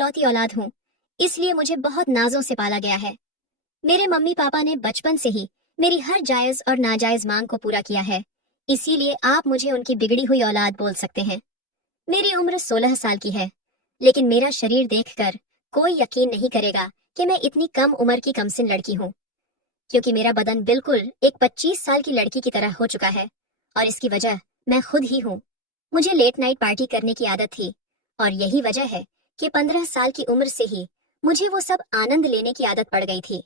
इकलौती औलाद हूँ, इसलिए मुझे बहुत नाजों से पाला गया है। मेरे मम्मी पापा ने बचपन से ही मेरी हर जायज और नाजायज मांग को पूरा किया है, इसीलिए आप मुझे उनकी बिगड़ी हुई औलाद बोल सकते हैं। मेरी उम्र 16 साल की है, लेकिन मेरा शरीर देखकर कोई यकीन नहीं करेगा कि मैं इतनी कम उम्र की कमसिन लड़की हूँ, क्योंकि मेरा बदन बिल्कुल एक 25 साल की लड़की की तरह हो चुका है, और इसकी वजह मैं खुद ही हूँ। मुझे लेट नाइट पार्टी करने की आदत थी, और यही वजह है कि 15 साल की उम्र से ही मुझे वो सब आनंद लेने की आदत पड़ गई थी।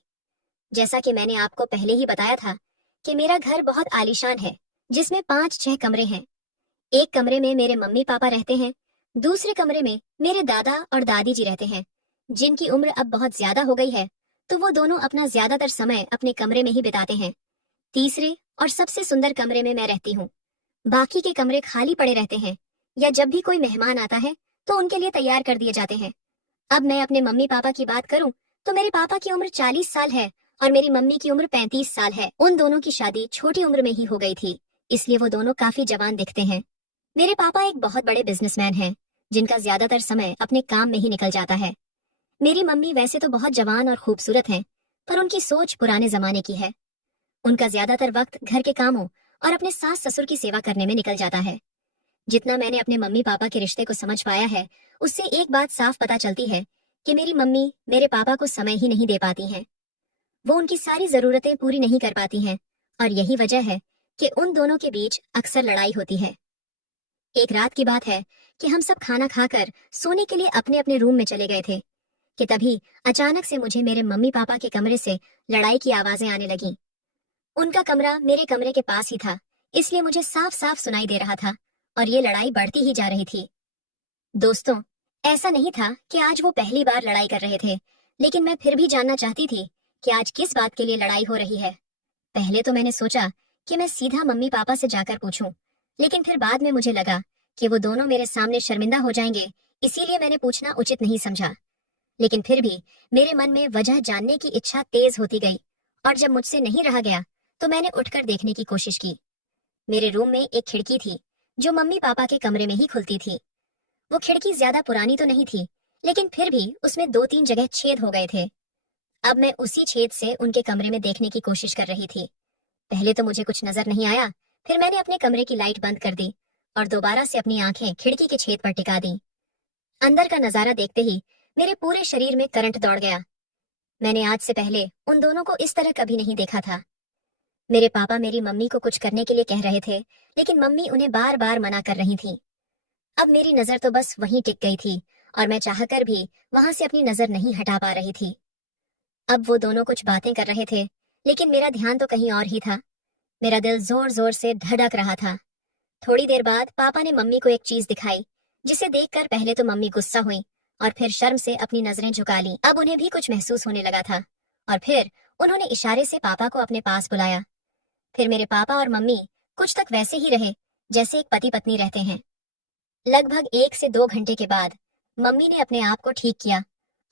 जैसा कि मैंने आपको पहले ही बताया था कि मेरा घर बहुत आलीशान है, जिसमें 5-6 कमरे हैं। एक कमरे में मेरे मम्मी पापा रहते हैं, दूसरे कमरे में मेरे दादा और दादी जी रहते हैं, जिनकी उम्र अब बहुत ज्यादा हो गई है, तो वो दोनों अपना ज्यादातर समय अपने कमरे में ही बिताते हैं। तीसरे और सबसे सुंदर कमरे में मैं रहती हूँ। बाकी के कमरे खाली पड़े रहते हैं, या जब भी कोई मेहमान आता है तो उनके लिए तैयार कर दिए जाते हैं। अब मैं अपने मम्मी पापा की बात करूं तो मेरे पापा की उम्र 40 साल है और मेरी मम्मी की उम्र 35 साल है। उन दोनों की शादी छोटी उम्र में ही हो गई थी, इसलिए वो दोनों काफी जवान दिखते हैं। मेरे पापा एक बहुत बड़े बिजनेसमैन हैं, जिनका ज्यादातर समय अपने काम में ही निकल जाता है। मेरी मम्मी वैसे तो बहुत जवान और खूबसूरत हैं, पर उनकी सोच पुराने जमाने की है। उनका ज्यादातर वक्त घर के कामों और अपने सास ससुर की सेवा करने में निकल जाता है। जितना मैंने अपने मम्मी पापा के रिश्ते को समझ पाया है, उससे एक बात साफ पता चलती है कि मेरी मम्मी मेरे पापा को समय ही नहीं दे पाती हैं। वो उनकी सारी जरूरतें पूरी नहीं कर पाती हैं, और यही वजह है कि उन दोनों के बीच अक्सर लड़ाई होती है। एक रात की बात है कि हम सब खाना खाकर सोने के लिए अपने अपने रूम में चले गए थे कि तभी अचानक से मुझे मेरे मम्मी पापा के कमरे से लड़ाई की आवाजें आने लगीं। उनका कमरा मेरे कमरे के पास ही था, इसलिए मुझे साफ साफ सुनाई दे रहा था, और ये लड़ाई बढ़ती ही जा रही थी। दोस्तों, ऐसा नहीं था कि आज वो पहली बार लड़ाई कर रहे थे, लेकिन मैं फिर भी जानना चाहती थी कि आज किस बात के लिए लड़ाई हो रही है। पहले तो मैंने सोचा कि मैं सीधा मम्मी पापा से जाकर पूछूं, लेकिन फिर बाद में मुझे लगा कि वो दोनों मेरे सामने शर्मिंदा हो जाएंगे, इसीलिए मैंने पूछना उचित नहीं समझा। लेकिन फिर भी मेरे मन में वजह जानने की इच्छा तेज होती गई, और जब मुझसे नहीं रहा गया तो मैंने उठकर देखने की कोशिश की। मेरे रूम में एक खिड़की थी जो मम्मी पापा के कमरे में ही खुलती थी। वो खिड़की ज्यादा पुरानी तो नहीं थी, लेकिन फिर भी उसमें 2-3 जगह छेद हो गए थे। अब मैं उसी छेद से उनके कमरे में देखने की कोशिश कर रही थी। पहले तो मुझे कुछ नजर नहीं आया, फिर मैंने अपने कमरे की लाइट बंद कर दी और दोबारा से अपनी आंखें खिड़की के छेद पर टिका दी। अंदर का नजारा देखते ही मेरे पूरे शरीर में करंट दौड़ गया। मैंने आज से पहले उन दोनों को इस तरह कभी नहीं देखा था। मेरे पापा मेरी मम्मी को कुछ करने के लिए कह रहे थे, लेकिन मम्मी उन्हें बार बार मना कर रही थी। अब मेरी नजर तो बस वहीं टिक गई थी, और मैं चाहकर भी वहां से अपनी नजर नहीं हटा पा रही थी। अब वो दोनों कुछ बातें कर रहे थे, लेकिन मेरा ध्यान तो कहीं और ही था। मेरा दिल जोर जोर से धड़क रहा था। थोड़ी देर बाद पापा ने मम्मी को एक चीज दिखाई, जिसे देखकर पहले तो मम्मी गुस्सा हुई और फिर शर्म से अपनी नजरें झुका ली। अब उन्हें भी कुछ महसूस होने लगा था, और फिर उन्होंने इशारे से पापा को अपने पास बुलाया। फिर मेरे पापा और मम्मी कुछ तक वैसे ही रहे जैसे एक पति पत्नी रहते हैं। लगभग 1 से 2 घंटे के बाद मम्मी ने अपने आप को ठीक किया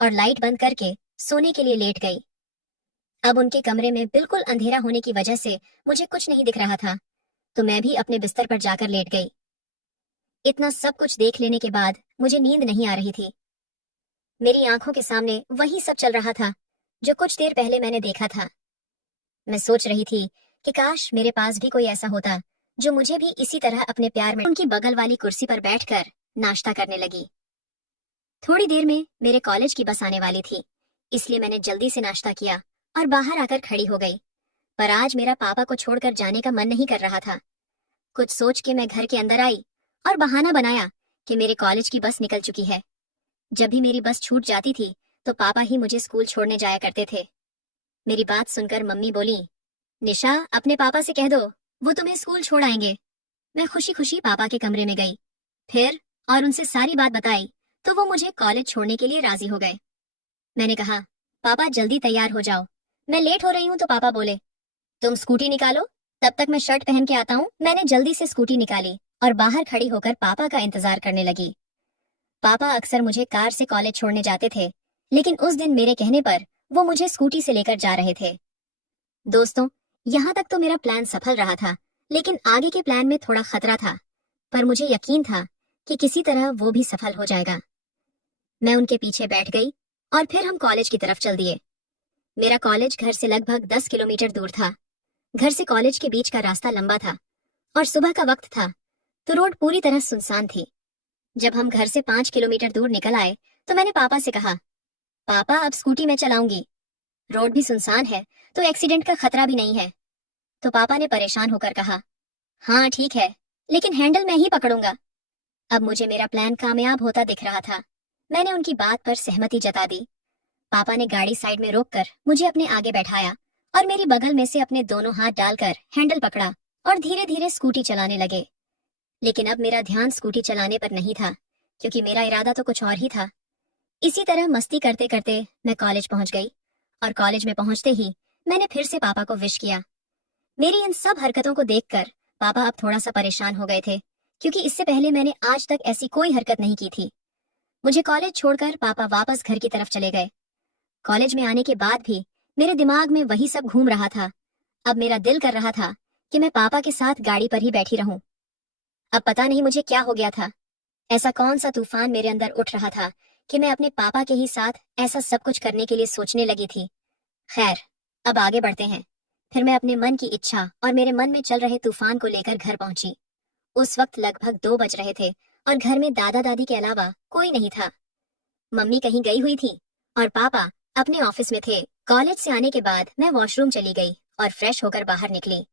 और लाइट बंद करके सोने के लिए लेट गई। अब उनके कमरे में बिल्कुल अंधेरा होने की वजह से मुझे कुछ नहीं दिख रहा था, तो मैं भी अपने बिस्तर पर जाकर लेट गई। इतना सब कुछ देख लेने के बाद मुझे नींद नहीं आ रही थी। मेरी आंखों के सामने वही सब चल रहा था जो कुछ देर पहले मैंने देखा था। मैं सोच रही थी कि काश मेरे पास भी कोई ऐसा होता जो मुझे भी इसी तरह अपने प्यार में उनकी बगल वाली कुर्सी पर बैठकर नाश्ता करने लगी। थोड़ी देर में मेरे कॉलेज की बस आने वाली थी, इसलिए मैंने जल्दी से नाश्ता किया और बाहर आकर खड़ी हो गई। पर आज मेरा पापा को छोड़कर जाने का मन नहीं कर रहा था। कुछ सोच के मैं घर के अंदर आई और बहाना बनाया कि मेरे कॉलेज की बस निकल चुकी है। जब भी मेरी बस छूट जाती थी तो पापा ही मुझे स्कूल छोड़ने जाया करते थे। मेरी बात सुनकर मम्मी बोली, निशा, अपने पापा से कह दो, वो तुम्हें स्कूल छोड़ आएंगे। मैं खुशी खुशी पापा के कमरे में गई, फिर और उनसे सारी बात बताई तो वो मुझे कॉलेज छोड़ने के लिए राजी हो गए। मैंने कहा, पापा जल्दी तैयार हो जाओ, मैं लेट हो रही हूँ। तो पापा बोले, तुम स्कूटी निकालो, तब तक मैं शर्ट पहन के आता हूँ। मैंने जल्दी से स्कूटी निकाली और बाहर खड़ी होकर पापा का इंतजार करने लगी। पापा अक्सर मुझे कार से कॉलेज छोड़ने जाते थे, लेकिन उस दिन मेरे कहने पर वो मुझे स्कूटी से लेकर जा रहे थे। दोस्तों, यहाँ तक तो मेरा प्लान सफल रहा था, लेकिन आगे के प्लान में थोड़ा खतरा था, पर मुझे यकीन था कि किसी तरह वो भी सफल हो जाएगा। मैं उनके पीछे बैठ गई और फिर हम कॉलेज की तरफ चल दिए। मेरा कॉलेज घर से लगभग 10 किलोमीटर दूर था। घर से कॉलेज के बीच का रास्ता लंबा था और सुबह का वक्त था, तो रोड पूरी तरह सुनसान थी। जब हम घर से 5 किलोमीटर दूर निकल आए तो मैंने पापा से कहा, पापा अब स्कूटी में चलाऊंगी, रोड भी सुनसान है तो एक्सीडेंट का खतरा भी नहीं है। तो पापा ने परेशान होकर कहा, हाँ ठीक है, लेकिन हैंडल मैं ही पकड़ूंगा। अब मुझे मेरा प्लान कामयाब होता दिख रहा था। मैंने उनकी बात पर सहमति जता दी। पापा ने गाड़ी साइड में रोककर मुझे अपने आगे बैठाया और मेरी बगल में से अपने दोनों हाथ डालकर हैंडल पकड़ा और धीरे धीरे स्कूटी चलाने लगे। लेकिन अब मेरा ध्यान स्कूटी चलाने पर नहीं था, क्योंकि मेरा इरादा तो कुछ और ही था। इसी तरह मस्ती करते करते मैं कॉलेज पहुंच गई और कॉलेज में पहुंचते ही मैंने फिर से पापा को विश किया। मेरी इन सब हरकतों को देखकर पापा अब थोड़ा सा परेशान हो गए थे, क्योंकि इससे पहले मैंने आज तक ऐसी कोई हरकत नहीं की थी। मुझे कॉलेज छोड़कर पापा वापस घर की तरफ चले गए। कॉलेज में आने के बाद भी मेरे दिमाग में वही सब घूम रहा था। अब मेरा दिल कर रहा था कि मैं पापा के साथ गाड़ी पर ही बैठी रहूं। अब पता नहीं मुझे क्या हो गया था। ऐसा कौन सा तूफान मेरे अंदर उठ रहा था कि मैं अपने पापा के ही साथ ऐसा सब कुछ करने के लिए सोचने लगी थी। खैर, अब आगे बढ़ते हैं। फिर मैं अपने मन की इच्छा और मेरे मन में चल रहे तूफान को लेकर घर पहुंची। उस वक्त लगभग 2 बज रहे थे और घर में दादा दादी के अलावा कोई नहीं था। मम्मी कहीं गई हुई थी और पापा अपने ऑफिस में थे। कॉलेज से आने के बाद मैं वॉशरूम चली गई और फ्रेश होकर बाहर निकली।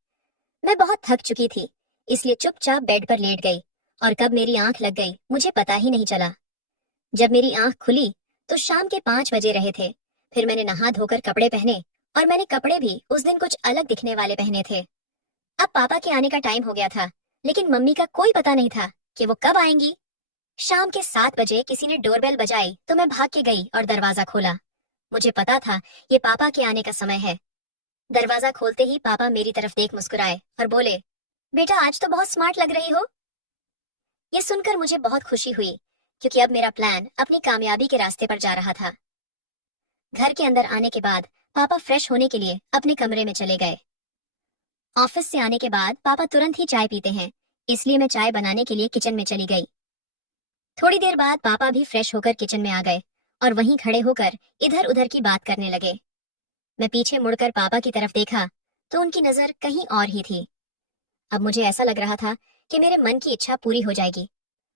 मैं बहुत थक चुकी थी, इसलिए चुपचाप बेड पर लेट गई और कब मेरी आंख लग गई मुझे पता ही नहीं चला। जब मेरी आंख खुली तो शाम के 5 बजे रहे थे। फिर मैंने नहा धोकर कपड़े पहने और मैंने कपड़े भी उस दिन कुछ अलग दिखने वाले पहने थे। अब पापा के आने का टाइम हो गया था, लेकिन मम्मी का कोई पता नहीं था कि वो कब आएंगी। शाम के 7 बजे किसी ने डोरबेल बजाई तो मैं भाग के गई और दरवाजा खोला। मुझे पता था ये पापा के आने का समय है। दरवाजा खोलते ही पापा मेरी तरफ देख मुस्कुराए और बोले, बेटा आज तो बहुत स्मार्ट लग रही हो। ये सुनकर मुझे बहुत खुशी हुई, क्योंकि अब मेरा प्लान अपनी कामयाबी के रास्ते पर जा रहा था। घर के अंदर आने के बाद पापा फ्रेश होने के लिए अपने कमरे में चले गए। ऑफिस से आने के बाद पापा तुरंत ही चाय पीते हैं, इसलिए मैं चाय बनाने के लिए किचन में चली गई। थोड़ी देर बाद पापा भी फ्रेश होकर किचन में आ गए और वहीं खड़े होकर इधर उधर की बात करने लगे। मैं पीछे मुड़कर पापा की तरफ देखा तो उनकी नजर कहीं और ही थी। अब मुझे ऐसा लग रहा था कि मेरे मन की इच्छा पूरी हो जाएगी,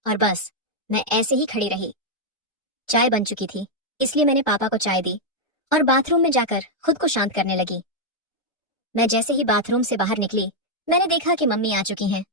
और बस मैं ऐसे ही खड़ी रही। चाय बन चुकी थी, इसलिए मैंने पापा को चाय दी और बाथरूम में जाकर खुद को शांत करने लगी। मैं जैसे ही बाथरूम से बाहर निकली, मैंने देखा कि मम्मी आ चुकी हैं